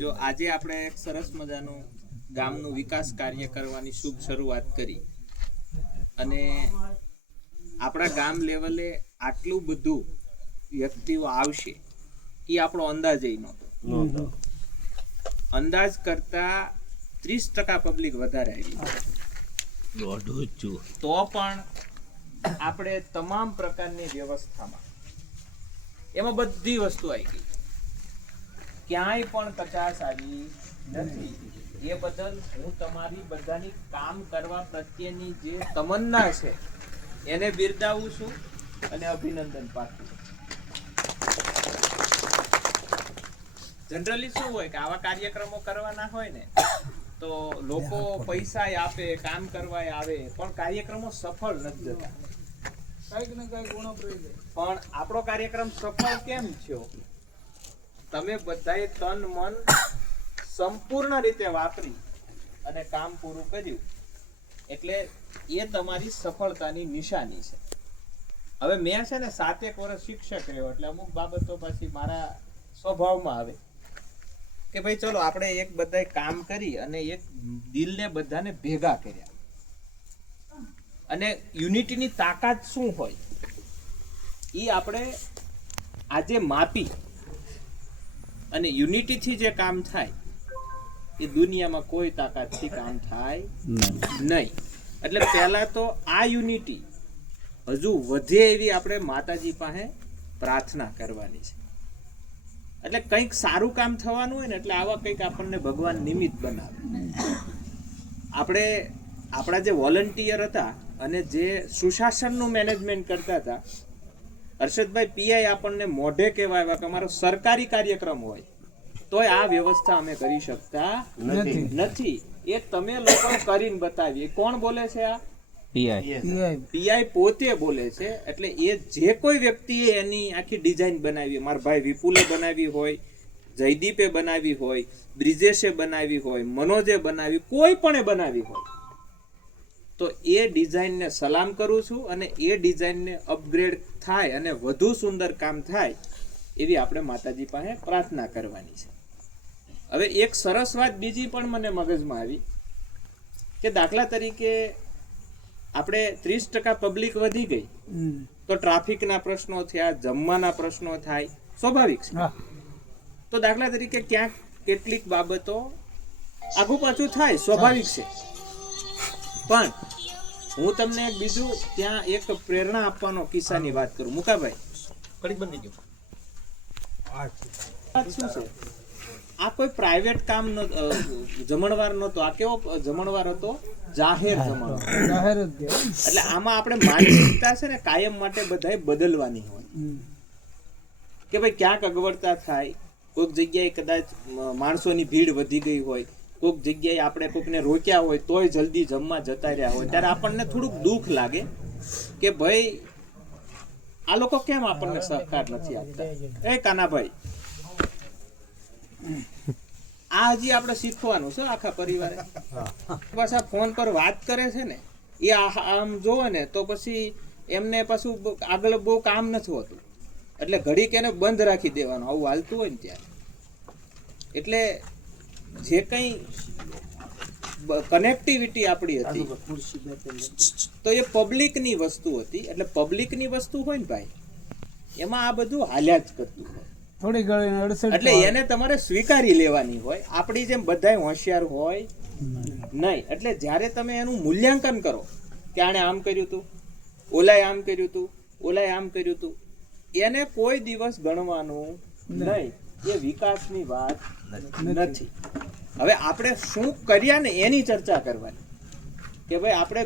જો આજે આપણે એક સરસ મજાનું ગામનું વિકાસ કાર્ય કરવાની શુભ શરૂઆત કરી અને આપણા ગામ લેવલે આટલું બધું વ્યક્તિઓ આવશે એ આપણો અંદાજ નહોતો. અંદાજ કરતા 30% પબ્લિક વધારે આવી તો પણ આપણે તમામ પ્રકારની વ્યવસ્થામાં એમાં બધી વસ્તુ આવી ગઈ, ક્યાંય પણ કચાશ આવી નથી. એ બદલ હું તમારી બધાની કામ કરવા પ્રત્યેની જે તમન્ના છે એને બિરદાવું છું અને અભિનંદન પાઠવું છું. જનરલી શું હોય કે આવા કાર્યક્રમો કરવાના હોય ને તો લોકો પૈસા આપે, કામ કરવા આવે, પણ કાર્યક્રમો સફળ નથી જતા. પણ આપણો કાર્યક્રમ સફળ કેમ થયો? તમે બધાએ તન મન સંપૂર્ણ રીતે વાપરી અને કામ પૂરું કર્યું, એટલે એ તમારી સફળતાની નિશાની છે. હવે મેં છે ને 7 વર્ષ શિક્ષક રહ્યો એટલે અમુક બાબતો પછી મારા સ્વભાવમાં આવે કે ભાઈ ચલો આપણે એક બધાએ કામ કરી અને એક દિલને બધાને ભેગા કર્યા. અને યુનિટીની તાકાત શું હોય એ આપણે આજે માપી અને યુનિટીથી જે કામ થાય એ દુનિયામાં કોઈ તાકાતથી કામ થાય નહીં. એટલે પહેલા તો આ યુનિટી હજુ વધે એવી આપણે માતાજી પાસે પ્રાર્થના કરવાની છે. એટલે કંઈક સારું કામ થવાનું હોય ને એટલે આવા કંઈક આપણને ભગવાન નિમિત્ત બનાવે. આપણે આપણા જે વોલન્ટિયર હતા અને જે સુશાસનનું મેનેજમેન્ટ કરતા હતા, હર્ષદભાઈ પીઆઈ આપણને મોઢે કહેવા આવ્યા કે અમારો સરકારી કાર્યક્રમ હોય તોય આ વ્યવસ્થા અમે કરી શકતા નથી. એ તમે લોકો કરીને બતાવીએ. કોણ બોલે છે? આ પીઆઈ પોતે બોલે છે. એટલે એ જે કોઈ વ્યક્તિએ એની આખી ડિઝાઇન બનાવી, મારા ભાઈ વિપુલે બનાવી હોય, જયદીપે બનાવી હોય, બ્રિજેશે બનાવી હોય, મનોજે બનાવી, કોઈ પણ બનાવી હોય, તો એ ડિઝાઇનને સલામ કરું છું અને એ ડિઝાઇનને અપગ્રેડ થાય અને વધુ સુંદર કામ થાય એવી આપણે માતાજી પાસે પ્રાર્થના કરવાની છે. હવે એક સરસ વાત બીજી પણ મને મગજમાં આવી કે દાખલા તરીકે આપણે 30% પબ્લિક વધી ગઈ તો ટ્રાફિકના પ્રશ્નો થયા, જમવાના પ્રશ્નો થાય, સ્વાભાવિક છે. તો દાખલા તરીકે ક્યાંક કેટલીક બાબતો આગુ પાછું થાય, સ્વાભાવિક છે. પણ હું તમને એક બીજું ત્યાં એક પ્રેરણા આપવાનો કિસ્સાની વાત કરું. મુકાભાઈ કડી બની ગયો. શું છે આ? કોઈ પ્રાઇવેટ કામ જમણવાર નહોતો. આ કેવો જમણવાર હતો? જાહેર જમણવાર. એટલે આમાં આપણે માનસિકતા છે ને કાયમ માટે બધાએ બદલવાની હોય કે ભાઈ ક્યાંક અગવડતા થાય, કોઈક જગ્યાએ કદાચ માણસોની ભીડ વધી ગઈ હોય, કોઈક જગ્યાએ આપણે કોઈકને રોક્યા હોય તોય જલ્દી જમવા જતા રહ્યા હોય, ત્યારે આપણને થોડુંક દુઃખ લાગે કે ભાઈ આ લોકો કેમ આપણને સહકાર નથી આપતા. એ કાનાભાઈ, આ હજી આપણે શીખવાનું છે આખા પરિવારે. બસ આ ફોન પર વાત કરે છે ને એ આમ જોવે ને તો પછી એમને પાછું આગળ બહુ કામ નથી હોતું, એટલે ઘડીક એને બંધ રાખી દેવાનું આવું હાલતું હોય ને ત્યારે. એટલે જે કંઈ કનેક્ટિવિટી આપણી હતી તો એ પબ્લિકની વસ્તુ હતી. એટલે પબ્લિકની વસ્તુ હોય ને ભાઈ, એમાં આ બધું હાલ્યા જ કરતું હોય. એટલે એને તમારે સ્વીકારી લેવાની હોય. આપણી જેમ બધાય હોશિયાર હોય નહીં. એટલે જ્યારે તમે એનું મૂલ્યાંકન કરો કે આણે આમ કર્યું હતું, ઓલાએ આમ કર્યું હતું, ઓલાએ આમ કર્યું હતું, એને કોઈ દિવસ ગણવાનું નહીં. એ વિકાસની વાત નથી. હવે આપણે શું કર્યા ને એની ચર્ચા કરવાની કે ભાઈ આપણે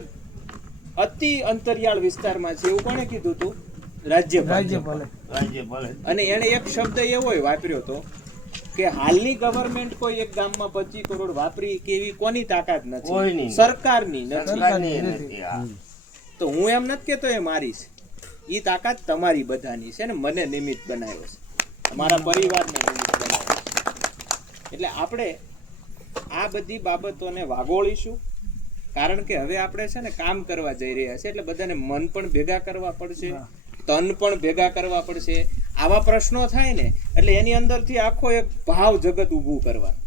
અતિ અંતરિયાળ વિસ્તારમાં છે એવું કોણે કીધું હતું? રાજ્યપાલ. અને એને એક શબ્દ એવો વાપર્યો હતો કે હાલની ગવર્મેન્ટ કોઈ એક ગામમાં 25 કરોડ વાપરી કે એવી કોની તાકાત નથી, સરકારની નથી. તો હું એમ નથી કેતો એ મારી છે, એ તાકાત તમારી બધાની છે ને મને નિમિત્ત બનાવ્યો છે, અમારા પરિવારને નિમિત્ત બનાવ્યો. એટલે આપણે આ બધી બાબતોને વાગોળીશું, કારણ કે હવે આપણે છે ને કામ કરવા જઈ રહ્યા છે. એટલે બધાને મન પણ ભેગા કરવા પડશે, તન પણ ભેગા કરવા પડશે. આવા પ્રશ્નો થાય ને એટલે એની અંદરથી આખો એક ભાવ જગત ઊભું કરવાનું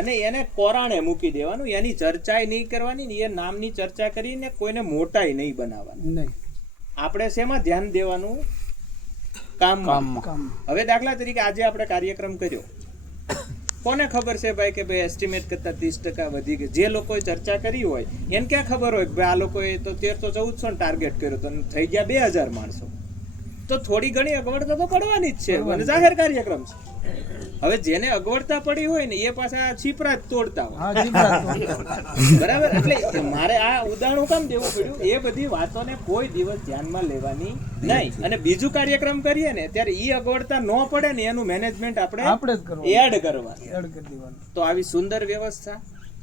અને એને કોરાણે મૂકી દેવાનું. એની ચર્ચાય નહીં કરવાની ને એ નામની ચર્ચા કરીને કોઈને મોટાઈ નહીં બનાવવાની. આપણે શેમાં ધ્યાન દેવાનું? કામમાં. હવે દાખલા તરીકે આજે આપણે કાર્યક્રમ કર્યો, કોને ખબર છે ભાઈ કે ભાઈ એસ્ટિમેટ કરતા 30% વધી ગઈ? જે લોકોએ ચર્ચા કરી હોય એને ક્યાં ખબર હોય કે ભાઈ આ લોકોએ તો 1300-1400 ટાર્ગેટ કર્યો તો થઈ ગયા 2000 માણસો. તો થોડી ઘણી અગવડતા તો પડવાની જ છે અને જાહેર કાર્યક્રમ છે. હવે જેને અગવડતા પડી હોય ને એ પાછા છીપરા જ તોડતા હોય, બરાબર? એટલે મારે આ ઉદાહરણ કામ દેવું પડ્યું, એ બધી વાતોને કોઈ દિવસ ધ્યાનમાં લેવાની નહીં. અને બીજું કાર્યક્રમ કરીએ ને ત્યારે ઈ અગવડતા ન પડે ને એનું મેનેજમેન્ટ આપણે એડ કરવાનું. તો આવી સુંદર વ્યવસ્થા,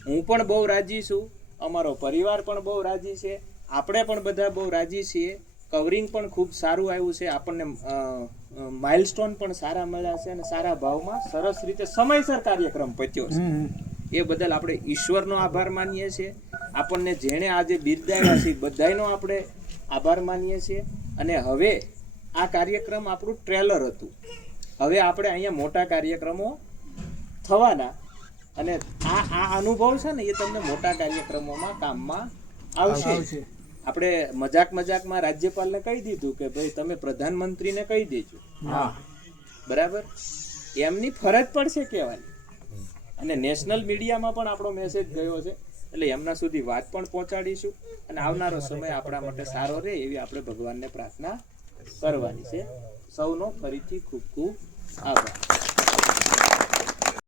હું પણ બહુ રાજી છું, અમારો પરિવાર પણ બહુ રાજી છે, આપણે પણ બધા બહુ રાજી છીએ. કવરિંગ પણ ખૂબ સારું આવ્યું છે, આપણને માઇલસ્ટોન પણ સારા મળ્યા છે અને સારા ભાવમાં સરસ રીતે સમયસર કાર્યક્રમ પત્યો છે. એ બદલ આપણે ઈશ્વરનો આભાર માનીએ છીએ. આપણને જેણે આજે બિરદાવ્યા છે બધાયનો આપણે આભાર માનીએ છીએ. અને હવે આ કાર્યક્રમ આપણું ટ્રેલર હતું. હવે આપણે અહીંયા મોટા કાર્યક્રમો થવાના અને આ અનુભવ છે ને એ તમને મોટા કાર્યક્રમોમાં કામમાં આવશે. આપણે મજાકમાં રાજ્યપાલને કહી દીધું કે ભાઈ તમે પ્રધાનમંત્રીને કહી દેજો, બરાબર? એમની ફરજ પડશે કહેવાની. અને નેશનલ મીડિયામાં પણ આપણો મેસેજ ગયો છે, એટલે એમના સુધી વાત પણ પહોંચાડીશું અને આવનારો સમય આપણા માટે સારો રહે એવી આપણે ભગવાનને પ્રાર્થના કરવાની છે. સૌનો ફરીથી ખૂબ ખૂબ આભાર.